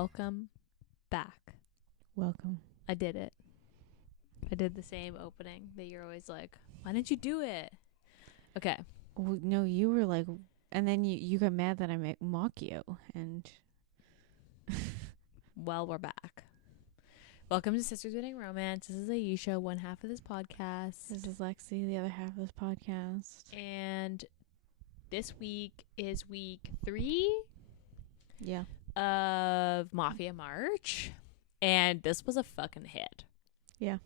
Welcome back. Welcome. I did it. I did the same opening that you're always like, why didn't you do it? Okay. Well, no, you were like, and then you got mad that I mock you, and Well, we're back. Welcome to Sisters Wedding Romance. This is Ayesha, one half of this podcast. this is Lexi, the other half of this podcast. And this week is week 3 Yeah. of Mafia March. And this was a fucking hit. Yeah.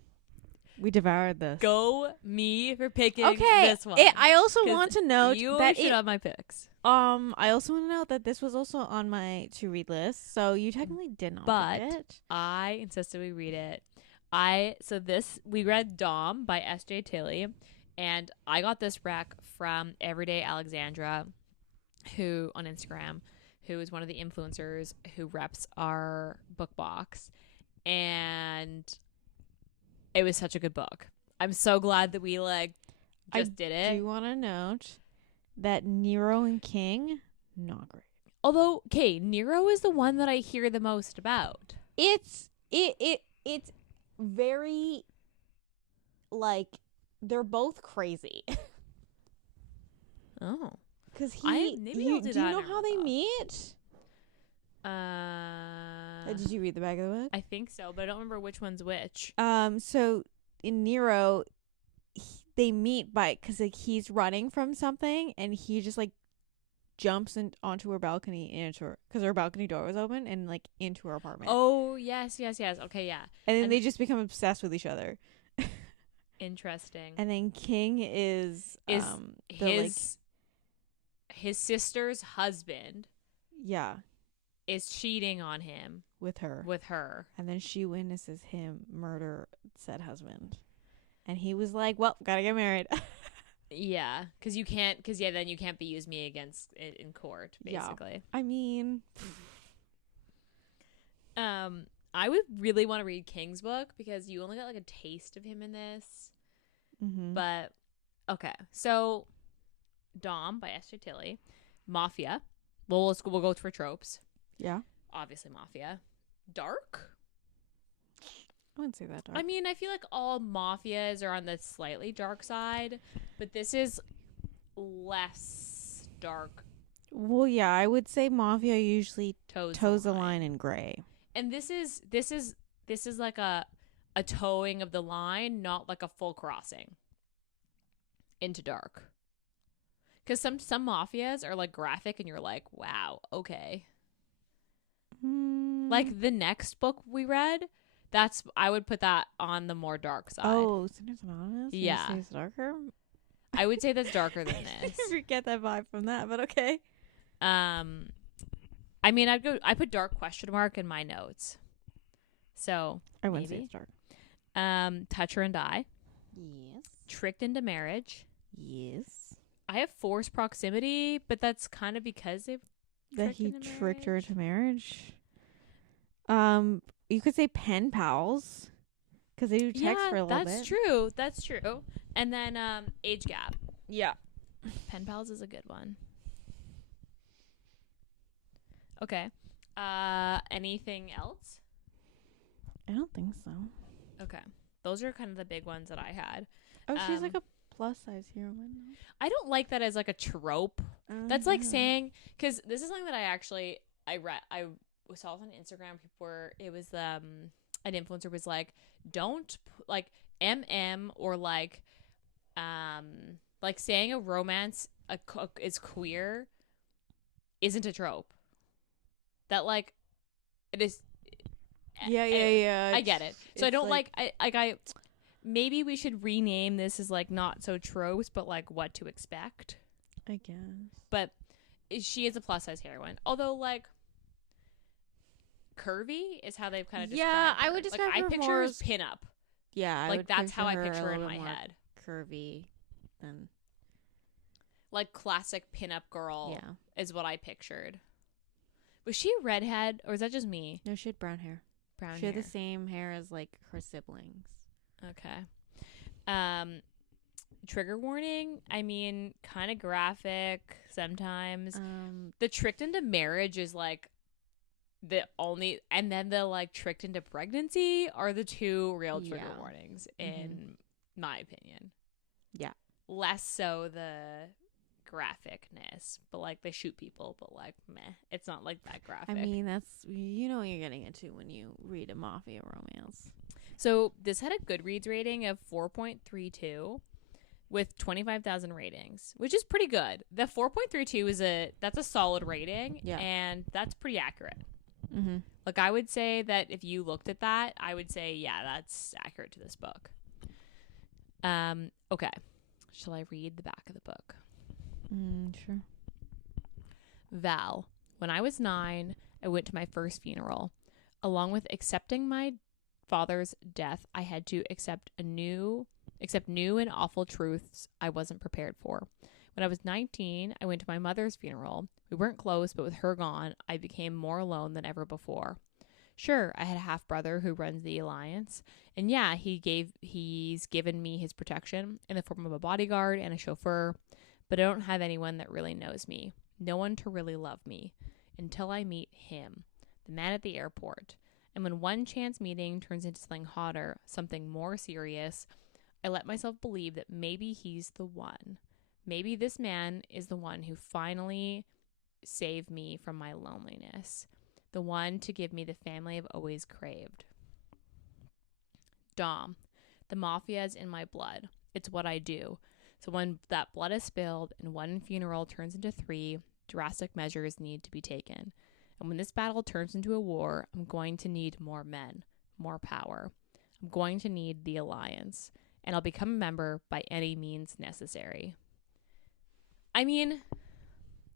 We devoured this. Go me for picking Okay. this one. I also want to note you that should have my picks. I also want to note that this was also on my to read list, so you technically did not pick it. I insisted we read it. We read Dom by S.J. Tilley, and I got this rec from Everyday Alexandra, who on Instagram, who is one of the influencers who reps our book box, and it was such a good book. I'm so glad that we did it. Do you want to note that Nero and King, not great. Although, okay, Nero is the one that I hear the most about. It's very, like, they're both crazy. Oh. Because do you that know now, how they though. meet? Did you read the back of the book? I think so, but I don't remember which one's which. So in Nero, they meet because he's running from something, and he just jumps onto her balcony because her balcony door was open and into her apartment. Oh yes. Okay, yeah. And then they just become obsessed with each other. Interesting. And then King is his sister's husband. Yeah. Is cheating on him with her. And then she witnesses him murder said husband. And he was like, well, gotta get married. Yeah, because then you can't be used me against it in court, basically. Yeah. I mean, I would really want to read King's book because you only got a taste of him in this. Mm-hmm. But okay, so Dom by S.J. Tilley, Mafia. We'll go for tropes. Yeah, obviously Mafia. Dark. I wouldn't say that dark. I mean, I feel like all mafias are on the slightly dark side, but this is less dark. Well, yeah, I would say Mafia usually toes the line. line in gray. And this is like a towing of the line, not like a full crossing into dark. Because some mafias are graphic, and you're like, wow, okay. Like the next book we read. I would put that on the more dark side. Oh, Sinners Anonymous? Yeah. It's darker? I would say that's darker than this. I never get that vibe from that, but okay. I mean, I put dark question mark in my notes. So I wouldn't say it's dark. Touch Her and Die. Yes. Tricked into Marriage. Yes. I have Forced Proximity, but that's kind of because he tricked her into marriage. You could say pen pals because they do text for a little bit. That's true. And then Age Gap. Yeah. Pen pals is a good one. Okay. Anything else? I don't think so. Okay. Those are kind of the big ones that I had. Oh, she's like a plus size heroine. I don't like that as a trope. That's like saying, because this is something that I read. I saw it on Instagram. It was an influencer was like, don't MM or saying a romance is queer isn't a trope. That it is. Yeah. I get it. So I don't I maybe we should rename this as not so tropes, but what to expect. I guess. But she is a plus size heroine. Although curvy is how they've kind of described her. I would describe her I picture more her as as pinup. Yeah, that's how I picture her in my head. Curvy and classic pinup girl. Yeah, is what I pictured. Was she a redhead or is that just me? No, she had brown hair. She had the same hair as her siblings. Okay. Trigger warning. I mean, kind of graphic sometimes. The tricked into marriage is and then the like tricked into pregnancy are the two real trigger Yeah. warnings in my opinion. Yeah. Less so the graphicness, but like they shoot people, but like meh, it's not like that graphic. I mean, that's you know what you're getting into when you read a mafia romance. So this had a Goodreads rating of 4.32 with 25,000 ratings, which is pretty good. The 4.32 that's a solid rating, Yeah. and that's pretty accurate. Mm-hmm. Like I would say that if you looked at that, I would say yeah, that's accurate to this book. Okay. Shall I read the back of the book? Sure. Val. When I was 9, I went to my first funeral. Along with accepting my father's death, I had to accept new and awful truths I wasn't prepared for. When I was 19, I went to my mother's funeral. We weren't close, but with her gone, I became more alone than ever before. Sure, I had a half-brother who runs the Alliance, and yeah, he's given me his protection in the form of a bodyguard and a chauffeur, but I don't have anyone that really knows me. No one to really love me until I meet him, the man at the airport. And when one chance meeting turns into something hotter, something more serious, I let myself believe that maybe he's the one. Maybe this man is the one who finally saved me from my loneliness, the one to give me the family I've always craved. Dom, the mafia is in my blood. It's what I do. So when that blood is spilled and one funeral turns into 3, drastic measures need to be taken. And when this battle turns into a war, I'm going to need more men, more power. I'm going to need the Alliance, and I'll become a member by any means necessary. I mean,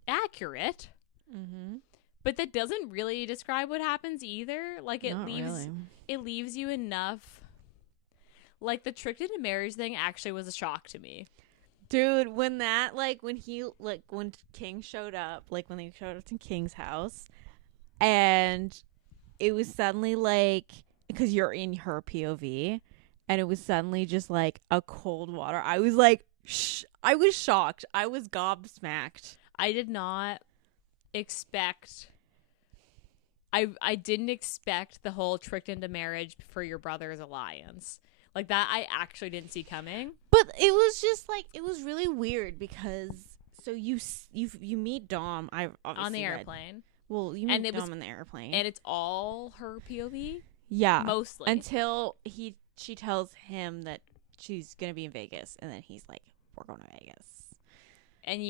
accurate. Mm-hmm. But that doesn't really describe what happens either. Like it leaves you enough. Like the tricked into marriage thing actually was a shock to me. Dude, when King showed up, like when they showed up to King's house, and it was suddenly like, because you're in her POV, and it was suddenly just like a cold water. I was like, I was shocked. I was gobsmacked. I did not expect. I didn't expect the whole tricked into marriage for your brother's alliance. Like that I actually didn't see coming. But it was just like, it was really weird because so you meet Dom On the airplane. Well, you meet Dom on the airplane. And it's all her POV? Yeah. Mostly. Until she tells him that she's going to be in Vegas, and then he's like, we're going to Vegas. And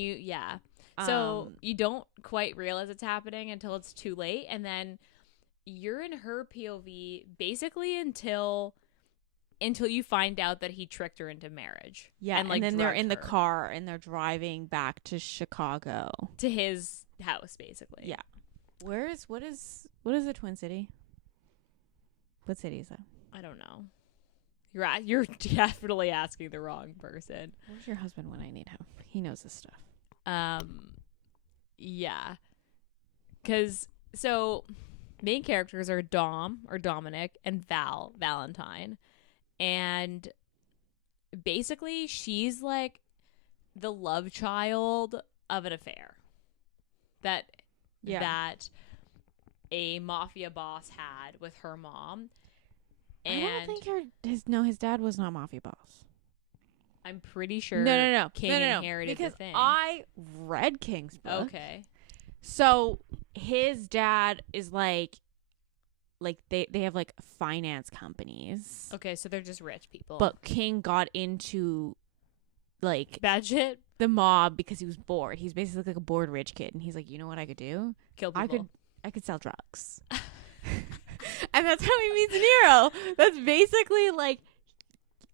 so you don't quite realize it's happening until it's too late, and then you're in her POV basically until you find out that he tricked her into marriage. Yeah, and then they're in the car and they're driving back to Chicago. To his house, basically. Yeah. What is the Twin City? What city is that? I don't know. You're definitely asking the wrong person. Where's your husband when I need him? He knows this stuff. Yeah. So main characters are Dom or Dominic and Valentine. And basically she's like the love child of an affair that a mafia boss had with her mom. And I don't think his dad was not mafia boss. I'm pretty sure No. King inherited because the thing. I read King's book. Okay. So his dad is like they have like finance companies. Okay, so they're just rich people. But King got into like bad shit, the mob because he was bored. He's basically like a bored rich kid, and he's like, you know what I could do? Kill people. I could sell drugs. And that's how he meets Nero. That's basically like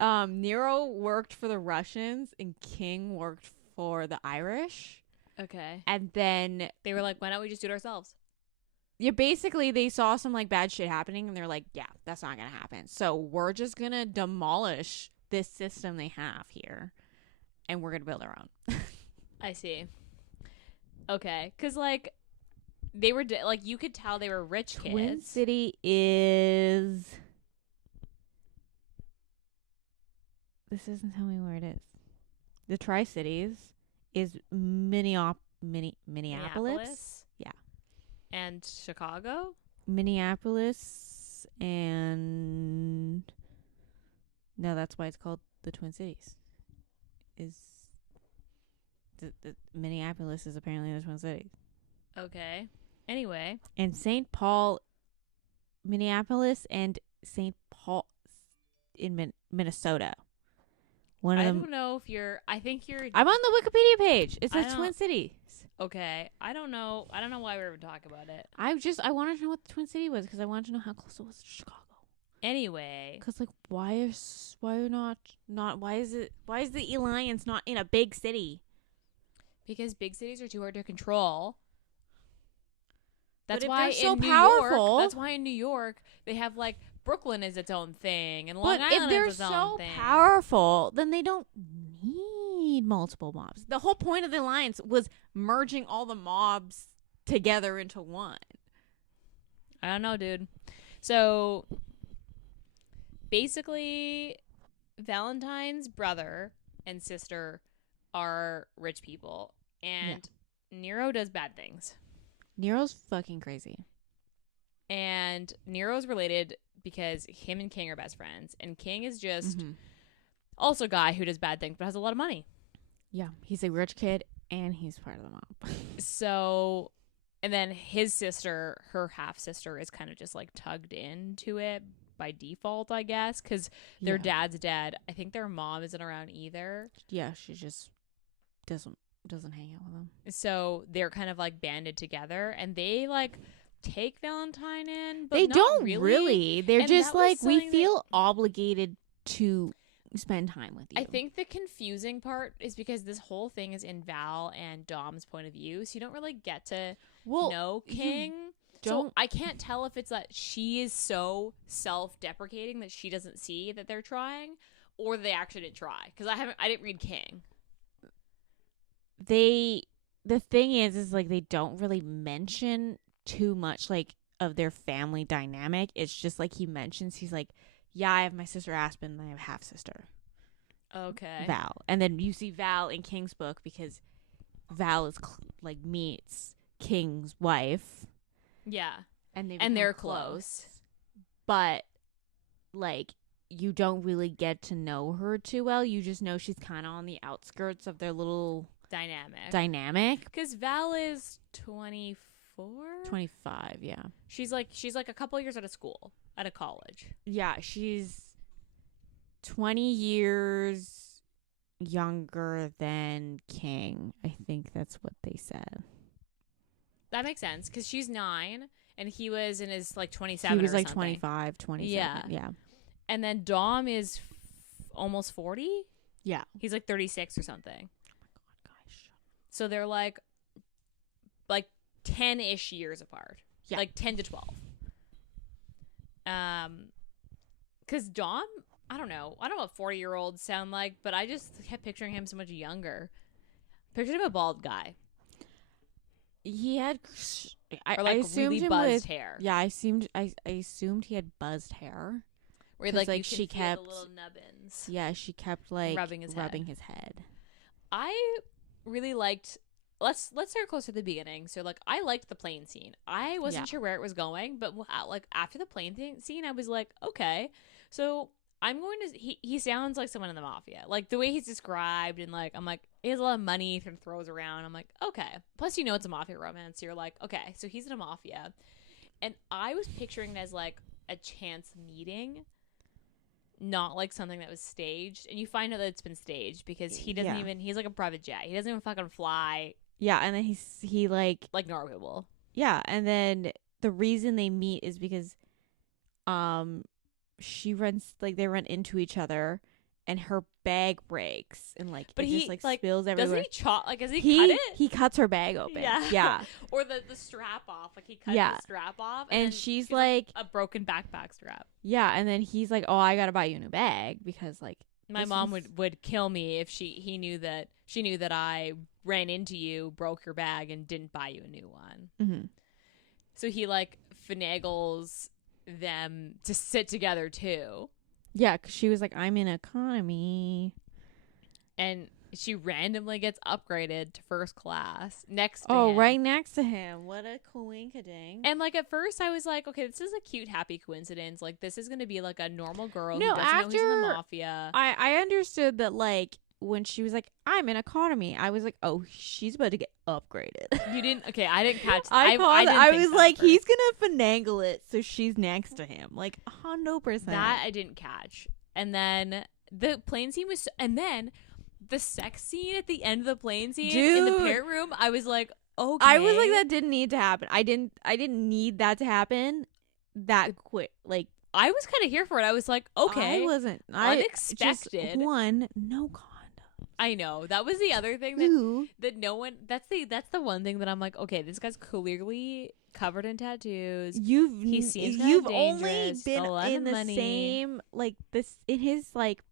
Nero worked for the Russians and King worked for the Irish. Okay. And then they were like, why don't we just do it ourselves? Yeah, basically they saw some like bad shit happening and they're like, yeah, that's not gonna happen. So we're just gonna demolish this system they have here and we're gonna build our own. I see. Okay, because like they were like you could tell they were rich kids. Twin City is. This doesn't tell me where it is. The Tri-Cities is Minneapolis. Yeah. And Chicago? Minneapolis and no, that's why it's called the Twin Cities. Is the Minneapolis is apparently the Twin Cities. Okay. Anyway. And St. Paul, Minneapolis, and St. Paul in Minnesota. One of I them. don't know if you're. I think you're. I'm on the Wikipedia page. It I says don't- Twin Cities. Okay. I don't know. I don't know why we were talking about it. I wanted to know what the Twin City was because I wanted to know how close it was to Chicago. Anyway. Because like, why is the alliance not in a big city? Because big cities are too hard to control. But That's if why they're so in New powerful- York. That's why in New York they have like Brooklyn is its own thing and Long But Island if they're is its so own thing. powerful, then they don't need multiple mobs. The whole point of the alliance was merging all the mobs together into one. I don't know, dude. So basically, Valentine's brother and sister are rich people, and Nero does bad things. Nero's fucking crazy. And Nero's related because him and King are best friends, and King is just also a guy who does bad things but has a lot of money. Yeah, he's a rich kid and he's part of the mob. So, and then his sister, her half sister, is kind of just like tugged into it by default, I guess, because their dad's dead. I think their mom isn't around either. Yeah, she just doesn't hang out with them. So they're kind of like banded together, and they like take Valentine in, but They not don't really. They're And just that was like, we something feel obligated to spend time with you. I think the confusing part is because this whole thing is in Val and Dom's point of view, so you don't really get to know King. So I can't tell if it's that she is so self-deprecating that she doesn't see that they're trying, or they actually didn't try. Because I didn't read King. The thing is like they don't really mention too much like of their family dynamic. It's just like he mentions, he's like, yeah, I have my sister Aspen and I have a half sister, Okay. Val. And then you see Val in King's book because Val is like meets King's wife. Yeah. And they're close. But like you don't really get to know her too well. You just know she's kind of on the outskirts of their little dynamic. Because Val is 24? 25, yeah. She's like a couple years out of school, out of college. Yeah, she's 20 years younger than King. I think that's what they said. That makes sense because she's 9 and he was in his like 27. He was or like something. 25, 27. Yeah. And then Dom is almost 40. Yeah. He's like 36 or something. Oh my god, gosh. So they're like 10-ish years apart. Yeah. Like 10 to 12. Because Dom, I don't know what 40-year-olds sound like, but I just kept picturing him so much younger. Pictured him a bald guy. He had I assumed really him buzzed with hair. Yeah, I assumed he had buzzed hair. Where 'Cause, like she you can feel kept the little nubbins. Yeah, she kept like Rubbing his head. I really liked. Let's start close to the beginning. So like I liked the plane scene. I wasn't sure where it was going, but like after the plane scene, I was like, okay, so I'm going to. He sounds like someone in the mafia, like the way he's described, and like I'm like he has a lot of money he throws around. I'm like, okay. Plus, it's a mafia romance. So you're like, okay, so he's in a mafia, and I was picturing it as like a chance meeting. Not like something that was staged, and you find out that it's been staged because he doesn't even. He's like a private jet. He doesn't even fucking fly. Yeah, and then he like normal people. Yeah, and then the reason they meet is because, they run into each other, and her bag breaks, and like but it he just like spills everywhere. Doesn't he chop? Like, does he cut it? He cuts her bag open. Yeah. Or the strap off. Like he cuts the strap off, and she's like a broken backpack strap. Yeah, and then he's like, "Oh, I gotta buy you a new bag because like my mom would kill me if she knew that I ran into you, broke your bag, and didn't buy you a new one." Mm-hmm. So he like finagles them to sit together too. Yeah, because she was like, "I'm in economy," and She randomly gets upgraded to first class next to Oh, him. right next to him. What a coinkadink. And like at first I was like, okay, this is a cute, happy coincidence. Like this is gonna be like a normal girl No, who doesn't know who's in the after mafia. I understood that, like, when she was like, I'm in economy, I was like, oh, she's about to get upgraded. You didn't? Okay, I didn't catch. I didn't was think that like, at first. he's gonna finagle it, so she's next to him, like 100%. That I didn't catch. And then the plane scene was, and then the sex scene at the end of the plane scene in the Dude. parent room. I was like, okay. I was like, that didn't need to happen. I didn't need that to happen that quick. Like, I was kind of here for it. I was like, okay, I wasn't. unexpected. Just, one, no condom. I know that was the other thing that no one. That's the one thing that I'm like, okay, this guy's clearly covered in tattoos. He seems kinda you've only dangerous, been a lot in of the money. same, like, this in his, like,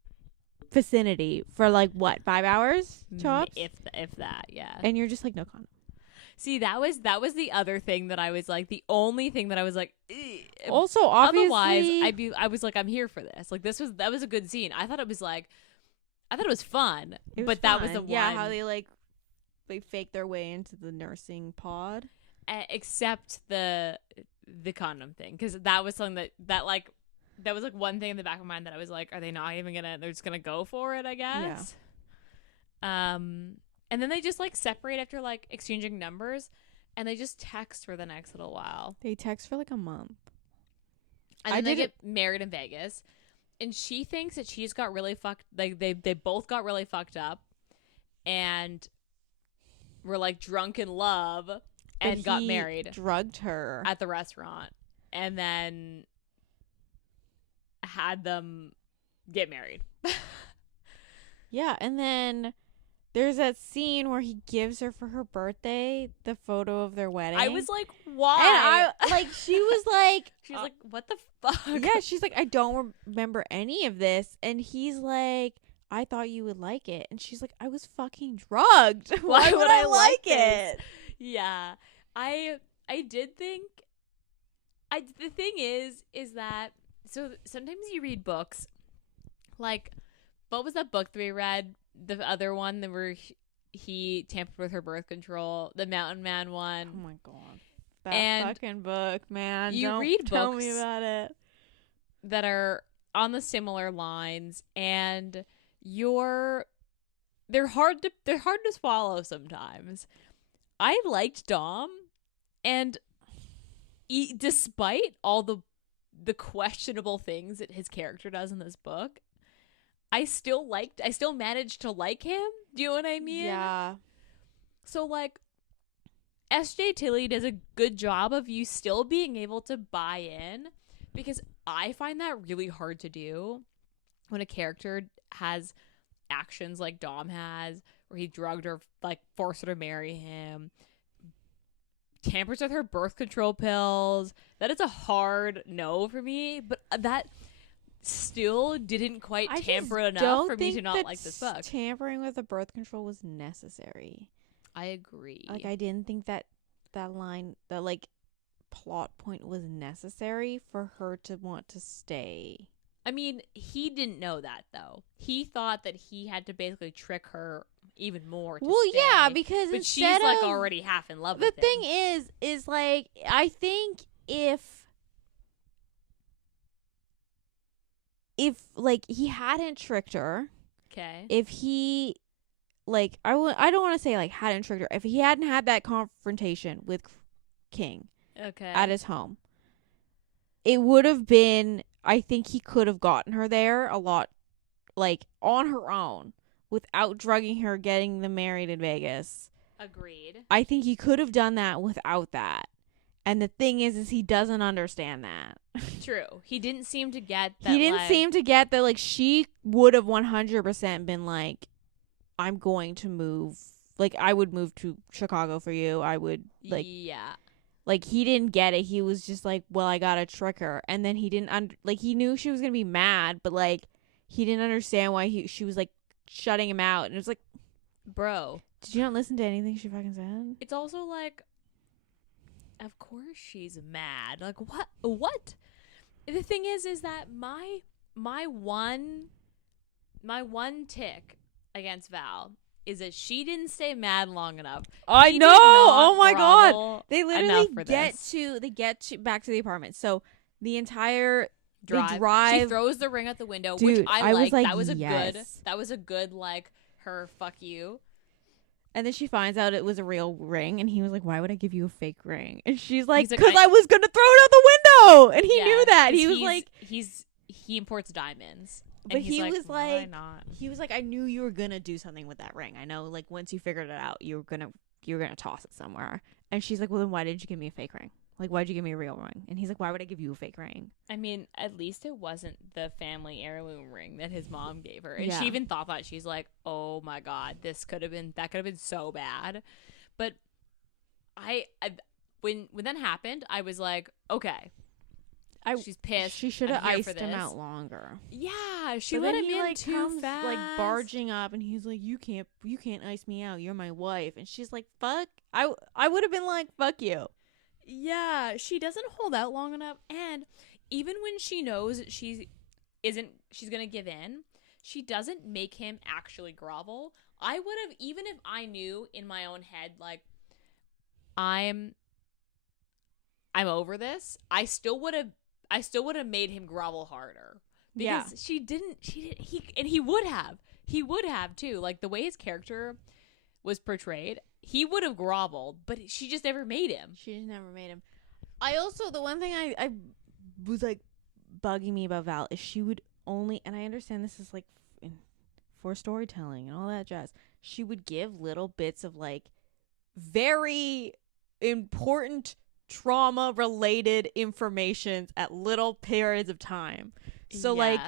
vicinity for like what, 5 hours tops, if that, yeah. and you're just like, no condom. See, that was the other thing that I was like, the only thing that I was like, ugh. Also, obviously, Otherwise, I was like, I'm here for this. Like that was a good scene. I thought it was fun, it was but that was fun. the one. Yeah, how they fake their way into the nursing pod. Except the condom thing, because that was something that was like one thing in the back of my mind that I was like, are they not even gonna? They're just gonna go for it, I guess. Yeah. And then they just like separate after like exchanging numbers, and they just text for the next little while. They text for like a month, and then they get married in Vegas, and she thinks that she's got really fucked. Like they both got really fucked up, and were like drunk in love. And got married. Drugged her at the restaurant, and then had them get married. Yeah, and then there's that scene where he gives her for her birthday the photo of their wedding. I was like, why? And she was like, what the fuck? Yeah, she's like, I don't remember any of this, and he's like, I thought you would like it, and she's like, I was fucking drugged. Why would I like it? Yeah. I did think the thing is that so sometimes you read books like, what was that book that we read, the other one that where he tampered with her birth control, the Mountain Man one. Oh my god, that fucking book, man. You don't read tell books me about it that are on the similar lines, and they're hard to swallow sometimes. I liked Dom, and despite all the questionable things that his character does in this book, I still managed to like him. Do you know what I mean? Yeah. So like, S.J. Tilly does a good job of you still being able to buy in, because I find that really hard to do when a character has actions like Dom has, where he drugged her, like forced her to marry him, tampers with her birth control pills. That is a hard no for me, but that still didn't quite tamper enough for me to not like this book. Tampering with the birth control was necessary. I agree. Like, I didn't think that line, that like plot point was necessary for her to want to stay. I mean, he didn't know that though. He thought that he had to basically trick her even more to stay. Yeah, because but she's like already half in love with him. The thing is like, I think if like he hadn't tricked her, okay, if he like, I don't want to say like hadn't tricked her, if he hadn't had that confrontation with King, okay, at his home, it would have been, I think he could have gotten her there a lot, like on her own, without drugging her, getting them married in Vegas. Agreed. I think he could have done that without that. And the thing is he doesn't understand that. True. He didn't seem to get that. He didn't seem to get that, like, she would have 100% been like, I'm going to move. Like, I would move to Chicago for you. I would, like... Yeah. Like, he didn't get it. He was just like, well, I gotta trick her. And then he didn't... like, he knew she was gonna be mad, but, like, he didn't understand why she was, like, shutting him out. And it was like... Bro. Did you not listen to anything she fucking said? It's also like... Of course she's mad. Like, what? The thing is that my one tick against Val is that she didn't stay mad long enough. I He know. did not Oh my god. grovel They literally enough for get this. to back to the apartment. So the entire drive. They drive. She throws the ring out the window, Dude, which I was liked. like, That was a yes. good like her fuck you. And then she finds out it was a real ring, and he was like, "Why would I give you a fake ring?" And she's like, He's like, "Because I was gonna throw it out the window." And he Yeah, knew that. 'cause He was like, he imports diamonds. But and he's he was why like, not? he was like, "I knew you were gonna do something with that ring. I know, like once you figured it out, you were gonna toss it somewhere." And she's like, "Well, then why didn't you give me a fake ring? Like, why'd you give me a real ring?" And he's like, "Why would I give you a fake ring?" I mean, at least it wasn't the family heirloom ring that his mom gave her. And Yeah. she even thought that. She's like, oh my God, that could have been so bad. But when that happened, I was like, okay. She's pissed. She should have I'm here for iced him this. out longer. Yeah, she But let then him he, in like, too comes, fast. like barging up, and he's like, you can't ice me out. You're my wife." And she's like, "Fuck." I would have been like, "Fuck you." Yeah, she doesn't hold out long enough, and even when she knows that she's gonna give in, she doesn't make him actually grovel. I would have, even if I knew in my own head, like, I'm over this, I still would have made him grovel harder. Because he would have too. Like, the way his character was portrayed, he would have groveled, but she just never made him. She just never made him. I also, the one thing I was like bugging me about Val is she would only, and I understand this is like for storytelling and all that jazz, she would give little bits of like very important trauma related information at little periods of time. So like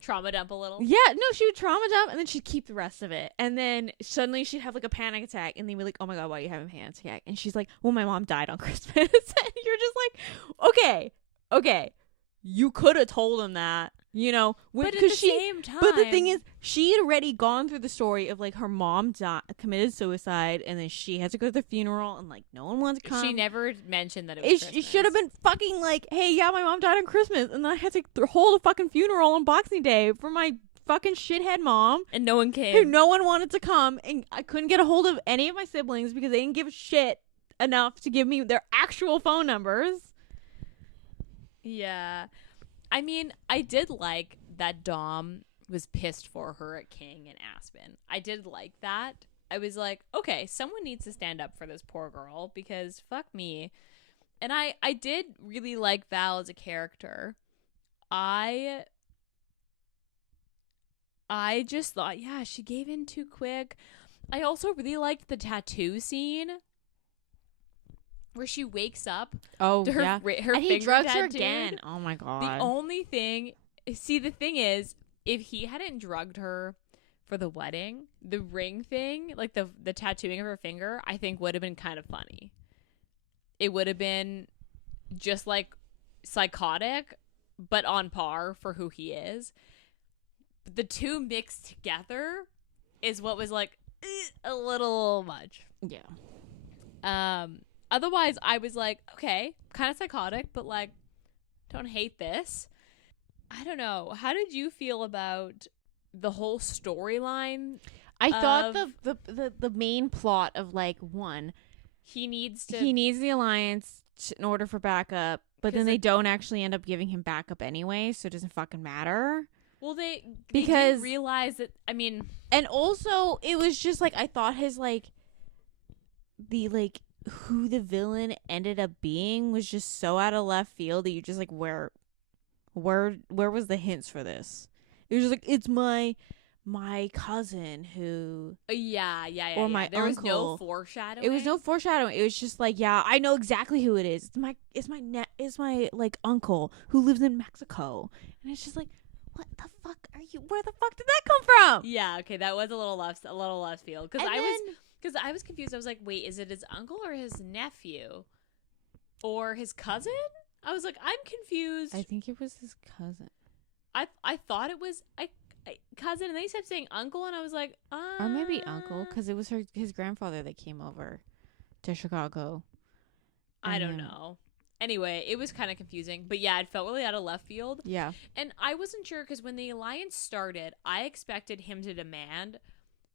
trauma dump a little. Yeah, no, she would trauma dump and then she'd keep the rest of it. And then suddenly she'd have like a panic attack and they'd be like, "Oh my God, why are you having a panic attack?" And she's like, "Well, my mom died on Christmas." And you're just like, okay. You could have told him that, But at the same time. But the thing is, she had already gone through the story of like her mom committed suicide and then she had to go to the funeral and like no one wanted to come. She never mentioned that it was Christmas. It should have been fucking like, "Hey, yeah, my mom died on Christmas and I had to hold a fucking funeral on Boxing Day for my fucking shithead mom." And no one came. Who no one wanted to come, and I couldn't get a hold of any of my siblings because they didn't give a shit enough to give me their actual phone numbers. Yeah. I mean, I did like that Dom was pissed for her at King and Aspen. I did like that. I was like, okay, someone needs to stand up for this poor girl because fuck me. And I did really like Val as a character. I just thought, yeah, she gave in too quick. I also really liked the tattoo scene where she wakes up. Oh, to her, yeah. her And finger he drugs her tattooed. again. Oh, my God. The only thing... See, the thing is, if he hadn't drugged her for the wedding, the ring thing, like the tattooing of her finger, I think would have been kind of funny. It would have been just like psychotic, but on par for who he is. The two mixed together is what was like a little much. Yeah. Otherwise, I was like, okay, kind of psychotic, but like, don't hate this. I don't know. How did you feel about the whole storyline? I thought the main plot of like one, he needs the alliance in order for backup, but then they don't actually end up giving him backup anyway, so it doesn't fucking matter. Well, they because didn't realize that. I mean, and also it was just like I thought his like the like who the villain ended up being was just so out of left field that you just like where was the hints for this? It was just like, it's my cousin who or my there uncle. Was no foreshadowing. It was no foreshadowing. It was just like, yeah, I know exactly who it is. It's my like uncle who lives in Mexico. And it's just like, what the fuck are you? Where the fuck did that come from? Yeah, okay, that was a little left field because I was confused. I was like, wait, is it his uncle or his nephew or his cousin? I was like, I'm confused. I think it was his cousin. I thought it was cousin, and then he kept saying uncle, and I was like, or maybe uncle, because it was his grandfather that came over to Chicago. I don't know. Anyway, it was kind of confusing, but yeah, it felt really out of left field. Yeah, and I wasn't sure because when the alliance started, I expected him to demand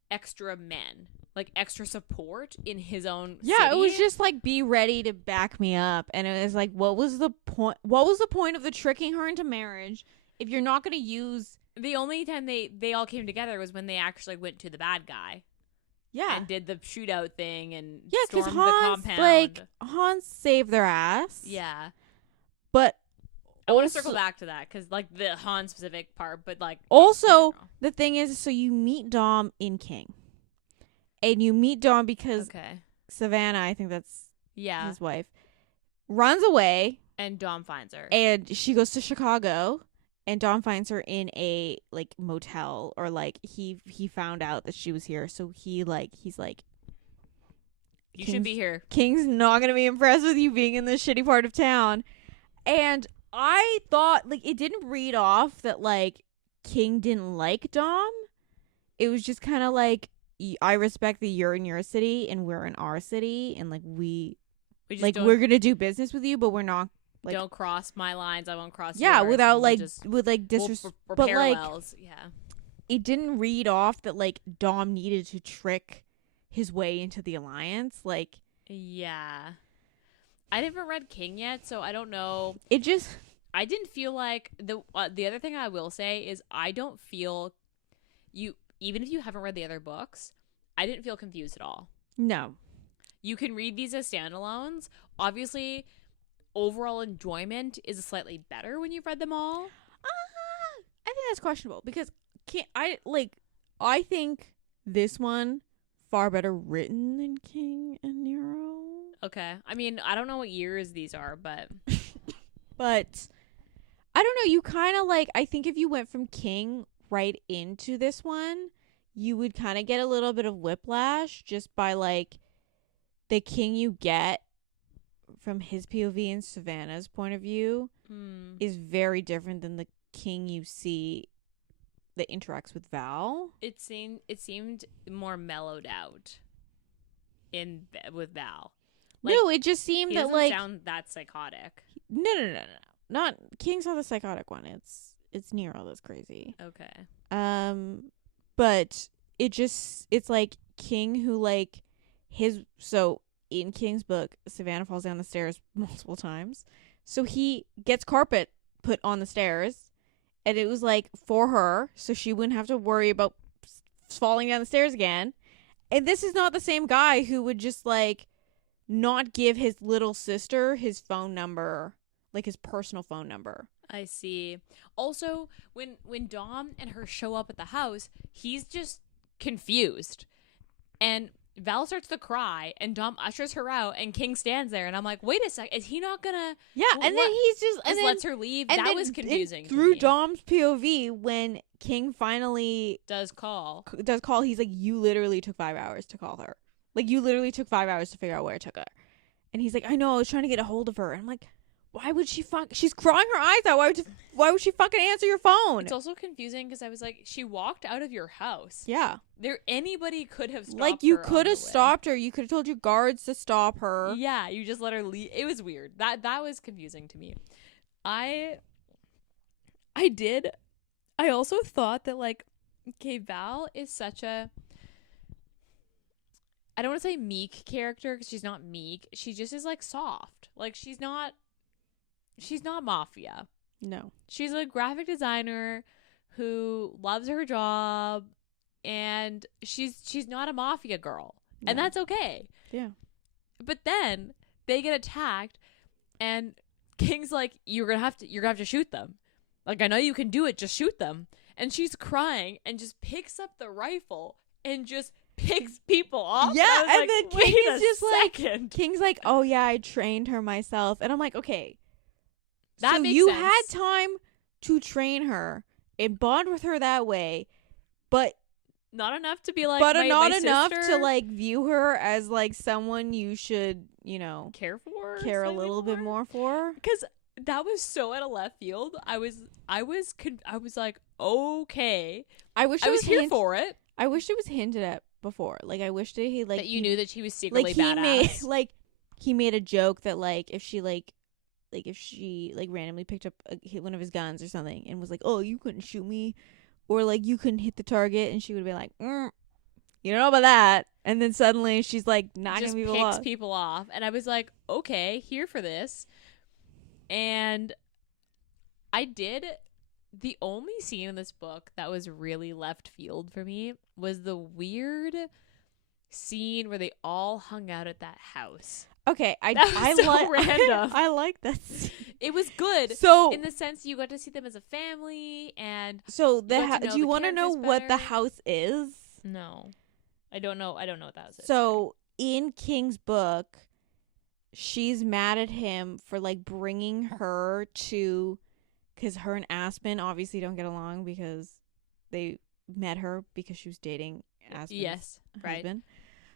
extra men, like extra support in his own Yeah, city. it was just like, be ready to back me up. And it was like, what was the point? What was the point of the tricking her into marriage if you're not going to use... The only time they all came together was when they actually went to the bad guy. Yeah. And did the shootout thing and Yeah, because stormed the Hans, compound. like, Hans saved their ass. Yeah. But I want to circle back to that because, like, the Han specific part, but, like... Also, the thing is, so you meet Dom in King. And you meet Dom because Savannah, I think that's his wife, runs away. And Dom finds her. And she goes to Chicago. And Dom finds her in a, like, motel. Or, like, he found out that she was here. So he's like... You should be here. King's not going to be impressed with you being in this shitty part of town. And I thought, like, it didn't read off that, like, King didn't like Dom. It was just kind of like, I respect that you're in your city and we're in our city. And, like, we're going to do business with you, but we're not. Like, don't cross my lines. I won't cross yours. Yeah, without, like, disrespect. But, like, yeah. It didn't read off that, like, Dom needed to trick his way into the alliance. Like, yeah. I haven't read King yet, so I don't know. I didn't feel like the other thing I will say is I don't feel even if you haven't read the other books, I didn't feel confused at all. No. You can read these as standalones. Obviously, overall enjoyment is slightly better when you've read them all. I think that's questionable because I think this one far better written than King and Nero. Okay. I mean, I don't know what years these are, but but I don't know, you kind of like, I think if you went from King right into this one, you would kind of get a little bit of whiplash just by, like, the King you get from his POV and Savannah's point of view is very different than the King you see that interacts with Val. It seemed more mellowed out with Val. Like, no, it just seemed that, like, sound that psychotic. No. Not King's not the psychotic one. It's Nero that's crazy. Okay. But it's like King who, like, so in King's book, Savannah falls down the stairs multiple times. So he gets carpet put on the stairs, and it was, like, for her, so she wouldn't have to worry about falling down the stairs again. And this is not the same guy who would just, like, not give his little sister his phone number, like his personal phone number. I see. Also, when Dom and her show up at the house, he's just confused. And Val starts to cry, and Dom ushers her out, and King stands there, and I'm like, wait a sec, is he not gonna... Yeah, and then he's just lets her leave. That was confusing to through me. Dom's POV, when King finally does call, he's like, you literally took 5 hours to call her. Like, you literally took 5 hours to figure out where I took her. And he's like, I know, I was trying to get a hold of her. And I'm like, why would she she's crying her eyes out. Why would she fucking answer your phone? It's also confusing because I was like, she walked out of your house. Yeah. Anybody could have stopped her. Like, you could have stopped her. You could have told your guards to stop her. Yeah, you just let her leave. It was weird. That was confusing to me. I also thought that, like, okay, Val is such a... I don't want to say meek character because she's not meek. She just is, like, soft. Like, she's not Mafia. No. She's a graphic designer who loves her job, and she's not a Mafia girl. No. And that's okay. Yeah. But then they get attacked, and King's like, you're gonna have to shoot them. Like, I know you can do it, just shoot them. And she's crying and just picks up the rifle and just picks people off. Yeah, and like, then King's just like, King's like, oh yeah, I trained her myself. And I'm like, okay, that so makes you sense. had time to train her and bond with her that way, but not enough to be like, but my not my enough sister? to, like, view her as, like, someone you should, you know, care a little bit more for. Because that was so out of left field. I was like, okay. I was here for it. I wish it was hinted at before. Like, I wish that he, like, that you knew that she was secretly badass. badass. He made a joke that, like, if she randomly picked up hit one of his guns or something and was like, oh, you couldn't shoot me, or, like, you couldn't hit the target, and she would be like, You don't know about that. And then suddenly she's like knocking just people picks off. people off. And I was like, okay, here for this. And I did. The only scene in this book that was really left field for me was the weird scene where they all hung out at that house. Okay, That was so random. I like that scene. It was good. So In the sense you got to see them as a family, and so you got to know do you the want to know characters what the better. house is? no, I don't know. I don't know what that was. So in King's book, she's mad at him for like bringing her to, because her and Aspen obviously don't get along because they met her because she was dating Aspen's yes, right. husband.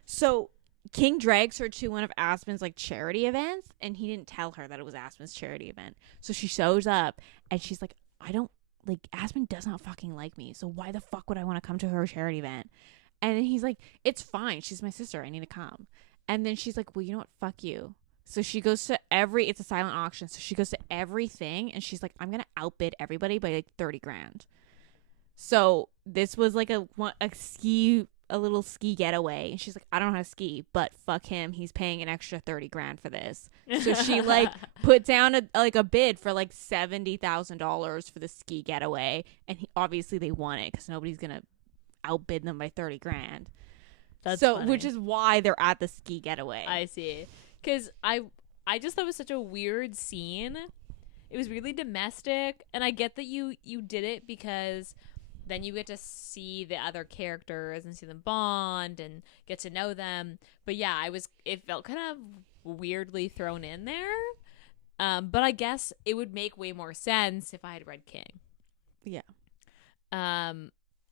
So King drags her to one of Aspen's like charity events, and he didn't tell her that it was Aspen's charity event. So she shows up and she's like, I don't like, Aspen does not fucking like me, so why the fuck would I want to come to her charity event? And then he's like, it's fine, she's my sister, I need to come. And then she's like, well, you know what, fuck you. So she goes to it's a silent auction, so she goes to everything, and she's like, I'm gonna outbid everybody by like 30 grand. So this was like a little ski getaway, and she's like, I don't know how to ski, but fuck him, he's paying an extra 30 grand for this. So she like put down a bid for like $70,000 for the ski getaway, and obviously they won it because nobody's gonna outbid them by 30 grand. That's so funny. Which is why they're at the ski getaway. I see. Because I just thought it was such a weird scene. It was really domestic, and I get that you did it because then you get to see the other characters and see them bond and get to know them. But yeah, it felt kind of weirdly thrown in there. But I guess it would make way more sense if I had read King. Yeah.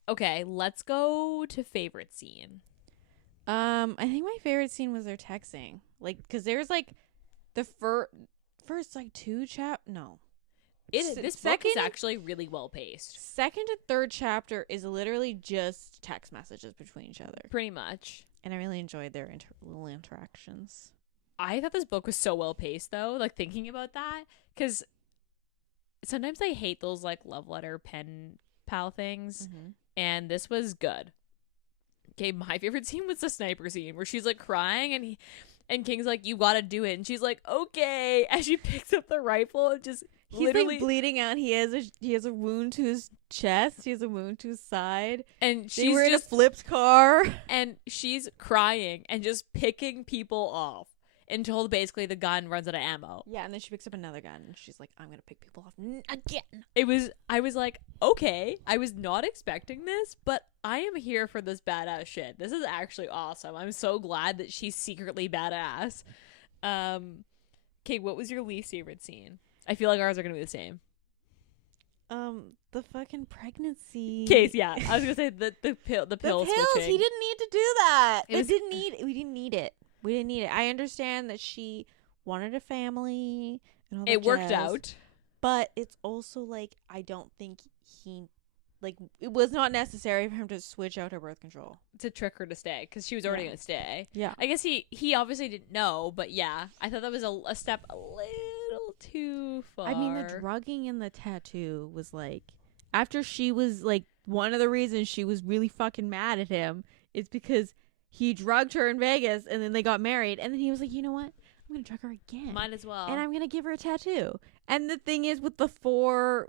Okay, let's go to favorite scene. I think my favorite scene was their texting. Like, because there's like the first like This book is actually really well paced. Second to third chapter is literally just text messages between each other. Pretty much. And I really enjoyed their little interactions. I thought this book was so well paced, though, like thinking about that, because sometimes I hate those like love letter pen pal things, and this was good. Okay, my favorite scene was the sniper scene where she's like crying, and King's like, you gotta do it, and she's like, okay, as she picks up the rifle and just He's literally like bleeding out. He has a wound to his chest. He has a wound to his side. and They were she's in a just flipped car. and she's crying and just picking people off until basically the gun runs out of ammo. Yeah, and then she picks up another gun and she's like, I'm gonna pick people off again. I was like, okay, I was not expecting this, but I am here for this badass shit. This is actually awesome. I'm so glad that she's secretly badass. Okay, what was your least favorite scene? I feel like ours are gonna be the same. The fucking pregnancy Case, yeah. I was gonna say the pill switching. He didn't need to do that. We didn't need it. We didn't need it. I understand that she wanted a family and all that It worked jazz, out. but it's also like, I don't think it was not necessary for him to switch out her birth control To trick her to stay, because she was already gonna stay. Yeah. I guess he obviously didn't know, but yeah, I thought that was a step a little too far. I mean, the drugging and the tattoo was like, after she was like, one of the reasons she was really fucking mad at him is because he drugged her in Vegas and then they got married, and then he was like, you know what? I'm gonna drug her again. Might as well. And I'm gonna give her a tattoo. And the thing is, with the four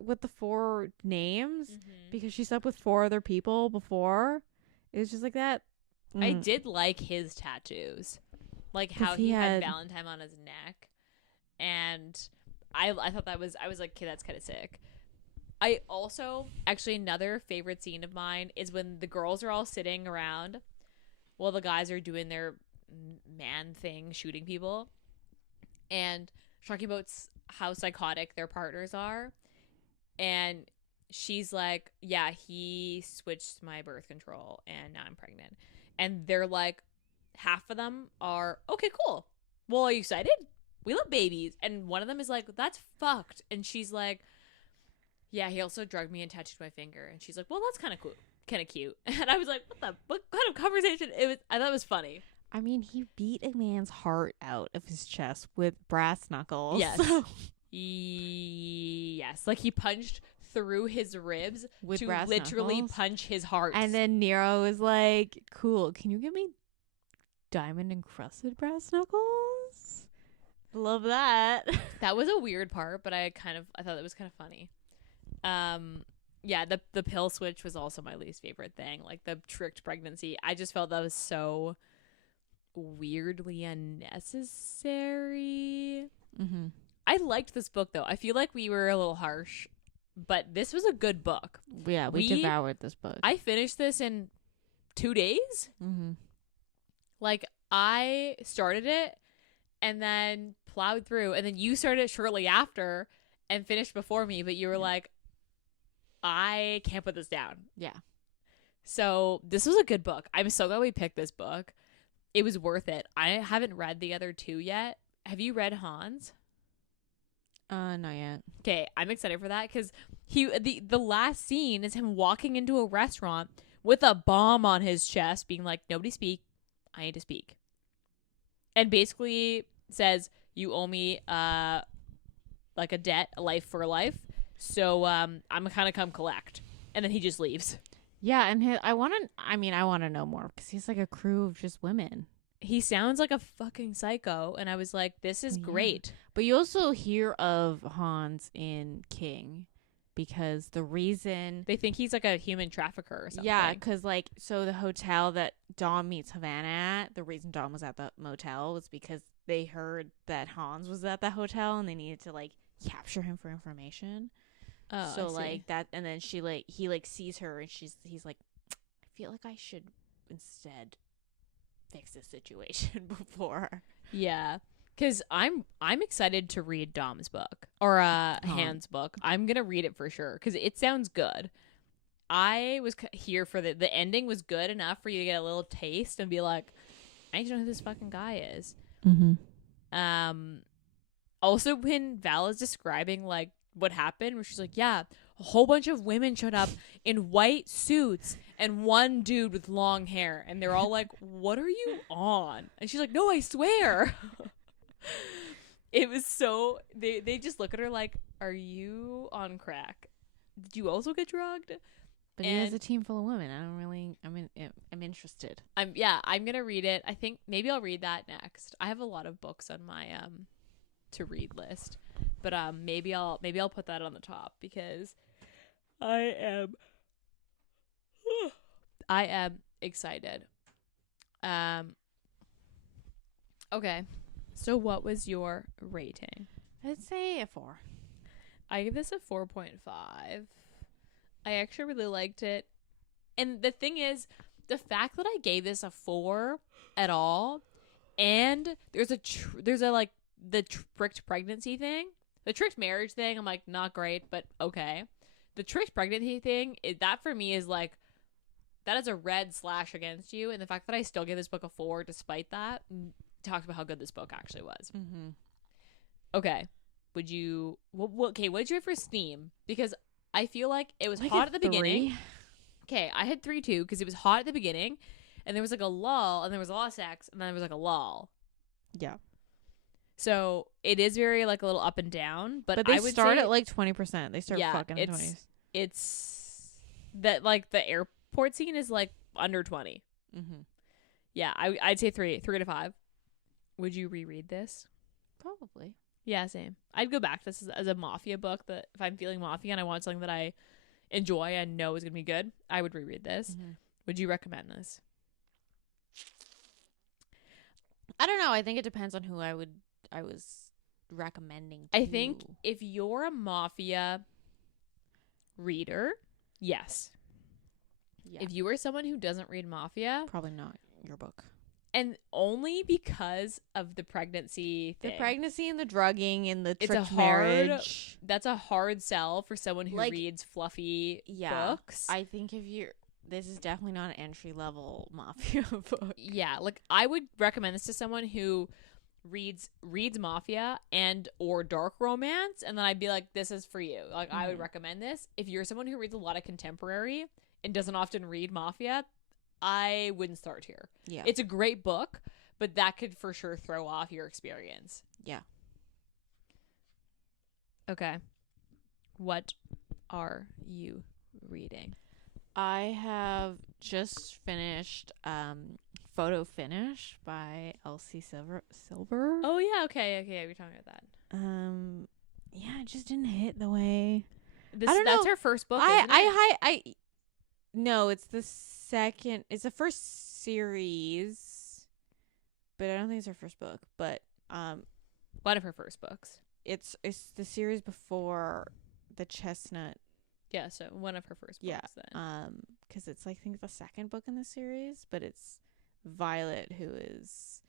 names, because she slept with 4 other people before, it was just like that. I did like his tattoos, like how he had Valentine on his neck, and I thought I was like, okay, that's kind of sick. I also actually, another favorite scene of mine is when the girls are all sitting around while the guys are doing their man thing, shooting people, and talking about how psychotic their partners are. And she's like, yeah, he switched my birth control and now I'm pregnant. And they're like, half of them are, okay, cool. Well, are you excited? We love babies. And one of them is like, that's fucked. And she's like, yeah, he also drugged me and tattooed my finger. And she's like, well, that's kind of cool. Kind of cute. And I was like, what kind of conversation? I thought it was funny. I mean, he beat a man's heart out of his chest with brass knuckles. Yes. Yes. Like, he punched through his ribs With to brass literally knuckles? punch his heart. And then Nero was like, cool, can you give me diamond encrusted brass knuckles? Love that. that was a weird part, but I thought it was kind of funny. Yeah, the pill switch was also my least favorite thing. Like the tricked pregnancy. I just felt that was so weirdly unnecessary. Mm-hmm. I liked this book though. I feel like we were a little harsh, but this was a good book. Yeah, we devoured this book. I finished this in 2 days. Mm-hmm. Like I started it and then plowed through, and then you started it shortly after and finished before me, but you were like, I can't put this down. Yeah. So this was a good book. I'm so glad we picked this book. It was worth it. I haven't read the other two yet. Have you read Hans? Not yet. Okay, I'm excited for that because the last scene is him walking into a restaurant with a bomb on his chest, being like, "Nobody speak. I need to speak," and basically says, "You owe me like a debt, a life for life. So I'm gonna come collect," and then he just leaves. Yeah, and I want to know more because he's like a crew of just women. He sounds like a fucking psycho, and I was like, this is great. But you also hear of Hans in King because the reason They think he's like a human trafficker or something. yeah, because like so the hotel that Dom meets Havana at, the reason Dom was at the motel was because they heard that Hans was at the hotel and they needed to like capture him for information. Oh, So I see. like that, and then he sees her and he's like, I feel like I should instead fix this situation before. Yeah, because I'm excited to read Dom's book or Hans' book. I'm gonna read it for sure because it sounds good. I was here for the ending was good enough for you to get a little taste and be like, I need to know who this fucking guy is. Mm-hmm. Also, when Val is describing like what happened, where she's like, yeah, a whole bunch of women showed up in white suits and one dude with long hair, and they're all like, what are you on? And she's like, no, I swear. It was so they just look at her like, are you on crack? Did you also get drugged? But he has a team full of women. I'm interested. I'm gonna read it. I think maybe I'll read that next. I have a lot of books on my to read list, but maybe I'll put that on the top because I am excited. Okay, so what was your rating? I'd say a 4. I give this a 4.5. I actually really liked it, and the thing is, the fact that I gave this a 4 at all, and there's a like the tricked pregnancy thing, the tricked marriage thing, I'm like, not great, but okay. The tricked pregnancy thing, that for me is like, that is a red slash against you, and the fact that I still give this book a 4 despite that talks about how good this book actually was. Mm-hmm. Okay, what did you have for Steam? Because I feel like it was Like hot at the 3. beginning. Okay, I had 3 too because it was hot at the beginning, and there was like a lull, and there was a lot of sex, and then there was like a lull. Yeah. So it is very like a little up and down, but they I would start say, at like 20%. They start fucking at 20s. It's that like the airport scene is like under 20. Mm-hmm. Yeah, I'd say 3 to 5. Would you reread this? Probably. Yeah, same. I'd go back to this as a Mafia book. That if I'm feeling Mafia and I want something that I enjoy and know is gonna be good, I would reread this. Mm-hmm. Would you recommend this? I don't know. I think it depends on who I was recommending to. I think if you're a Mafia reader, yes. Yeah. If you are someone who doesn't read Mafia, Probably not your book. and only because of the pregnancy thing. The pregnancy and the drugging and the It's tricked a marriage. That's a hard sell for someone who Like, reads fluffy Yeah. books. I think this is definitely not an entry level Mafia book. Yeah, like I would recommend this to someone who reads Mafia and or dark romance, and then I'd be like, this is for you. Like I would recommend this. If you're someone who reads a lot of contemporary and doesn't often read Mafia, I wouldn't start here. Yeah. It's a great book, but that could for sure throw off your experience. Yeah. Okay. What are you reading? I have just finished Photo Finish by Elsie Silver. Oh yeah, okay, we're talking about that. Yeah, it just didn't hit the way. This I don't that's know. her first book, isn't it? No, it's the second. It's the first series, but I don't think it's her first book. But One of her first books. it's the series before the Chestnut. Yeah, so one of her first books then. Because it's like, I think the second book in the series, but it's Violet who is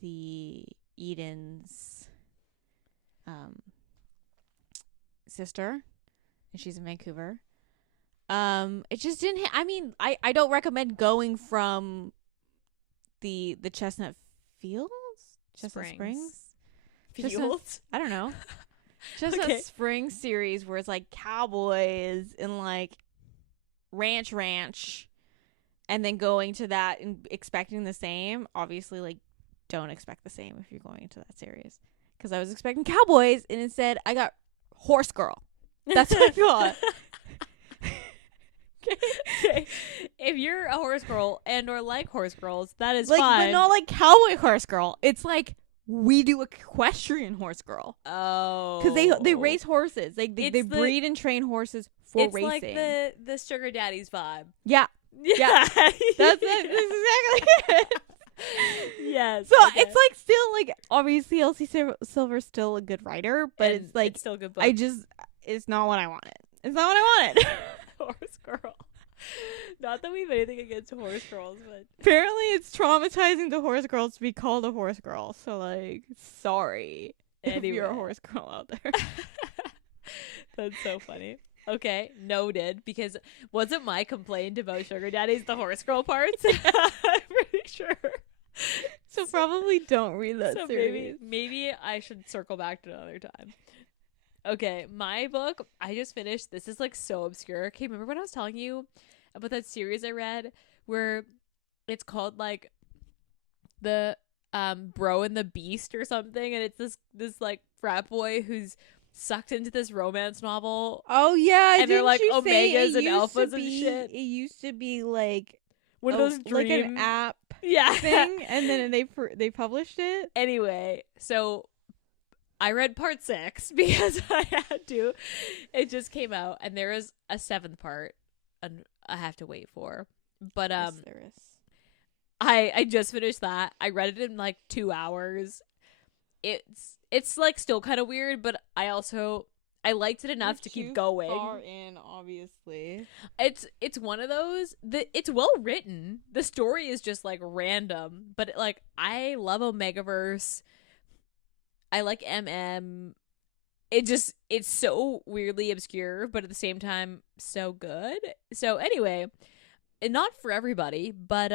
the Eden's sister, and she's in Vancouver. It just didn't hit. I mean, I don't recommend going from the Chestnut Fields, Chestnut Springs Fields. I don't know. Chestnut Okay. Springs series where it's like cowboys and like ranch, and then going to that and expecting the same. Obviously, like, don't expect the same if you're going into that series. Because I was expecting cowboys, and instead I got horse girl. That's what I got. Okay. If you're a horse girl and or like horse girls, that is Like, fine. but not like cowboy horse girl. It's like we do equestrian horse girl. Oh, Because they race horses. They It's breed and train horses for it's racing. like the sugar daddy's vibe. Yeah. Yeah, That's exactly it. Yes. So okay. it's like still like, obviously Elsie Silver's still a good writer, but And it's like it's still a good book. it's not what I wanted. It's not what I wanted. Horse girl. Not that we have anything against horse girls, but Apparently it's traumatizing to horse girls to be called a horse girl. So like, sorry if you're a Anyway. horse girl out there. That's so funny. Okay, noted. Because wasn't my complaint about sugar daddies the horse girl parts? I'm pretty sure. So probably don't read that So series. maybe I should circle back to another time. Okay, my book I just finished. This is like so obscure. Okay, remember when I was telling you about that series I read where it's called like the Bro and the Beast or something, and it's this like frat boy who's sucked into this romance novel. Oh yeah, And they're didn't like you say omegas it and used to alphas and be- shit. It used to be like One of those dream like an app yeah thing, and then they published it. Anyway, so I read part 6 because I had to. It just came out, and there is a 7th part, and I have to wait for. But Yes, there is. I just finished that. I read it in like 2 hours. It's like still kind of weird, but I liked it enough to keep going. Far in, obviously. It's one of those that it's well written. The story is just like random, but like I love Omegaverse. I like MM. It's so weirdly obscure, but at the same time so good. So anyway, and not for everybody, but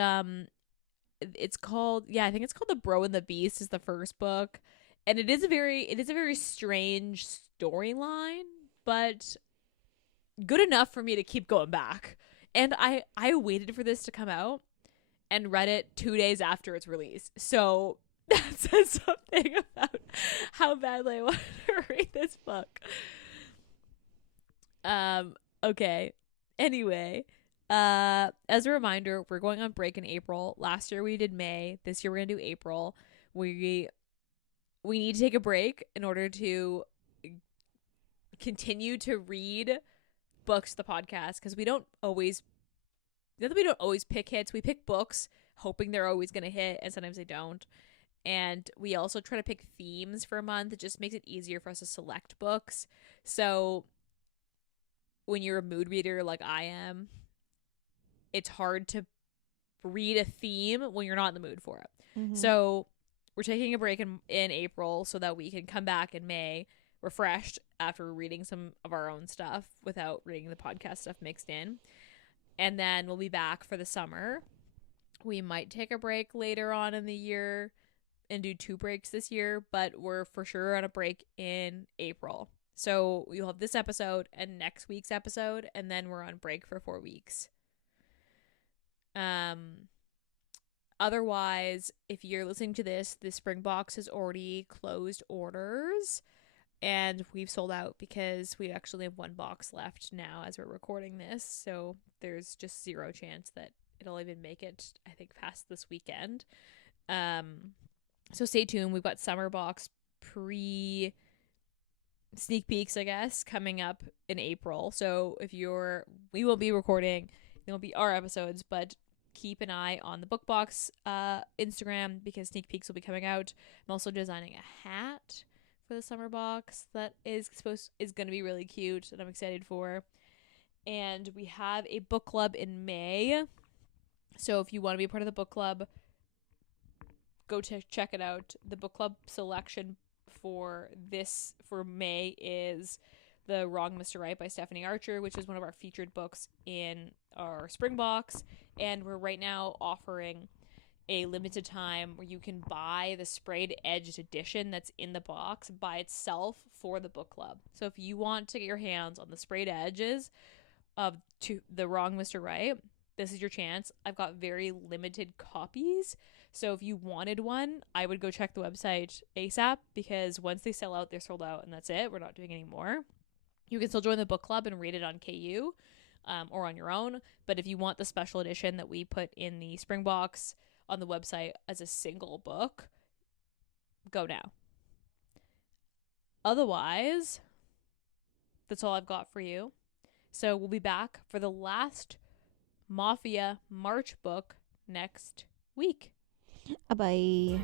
it's called, I think it's called The Bro and the Beast is the first book. And it is a very strange storyline, but good enough for me to keep going back. And I waited for this to come out and read it 2 days after its release. So that says something about how badly I wanted to read this book. Okay. Anyway, as a reminder, we're going on break in April. Last year we did May. This year we're gonna do April. We need to take a break in order to continue to read books, the podcast, because we don't always pick hits. We pick books hoping they're always gonna hit, and sometimes they don't. And we also try to pick themes for a month. It just makes it easier for us to select books. So when you're a mood reader like I am, it's hard to read a theme when you're not in the mood for it. Mm-hmm. So we're taking a break in April so that we can come back in May refreshed after reading some of our own stuff without reading the podcast stuff mixed in. And then we'll be back for the summer. We might take a break later on in the year and do 2 breaks this year, but we're for sure on a break in April. So you'll have this episode and next week's episode, and then we're on break for 4 weeks. Otherwise, if you're listening to this, the Spring Box has already closed orders, and we've sold out because we actually have one box left now as we're recording this. So there's just zero chance that it'll even make it, I think, past this weekend. So stay tuned. We've got summer box pre sneak peeks, I guess, coming up in April. So we will be recording, there will be our episodes, but keep an eye on the book box Instagram because sneak peeks will be coming out. I'm also designing a hat for the summer box that is going to be really cute that I'm excited for. And we have a book club in May. So if you want to be a part of the book club, go check it out. The book club selection for May is The Wrong Mr. Right by Stephanie Archer, which is one of our featured books in our spring box. And we're right now offering a limited time where you can buy the sprayed edged edition that's in the box by itself for the book club. So if you want to get your hands on the sprayed edges of The Wrong Mr. Right, this is your chance. I've got very limited copies. So if you wanted one, I would go check the website ASAP because once they sell out, they're sold out and that's it. We're not doing any more. You can still join the book club and read it on KU or on your own. But if you want the special edition that we put in the spring box on the website as a single book, go now. Otherwise, that's all I've got for you. So we'll be back for the last Mafia March book next week. Bye.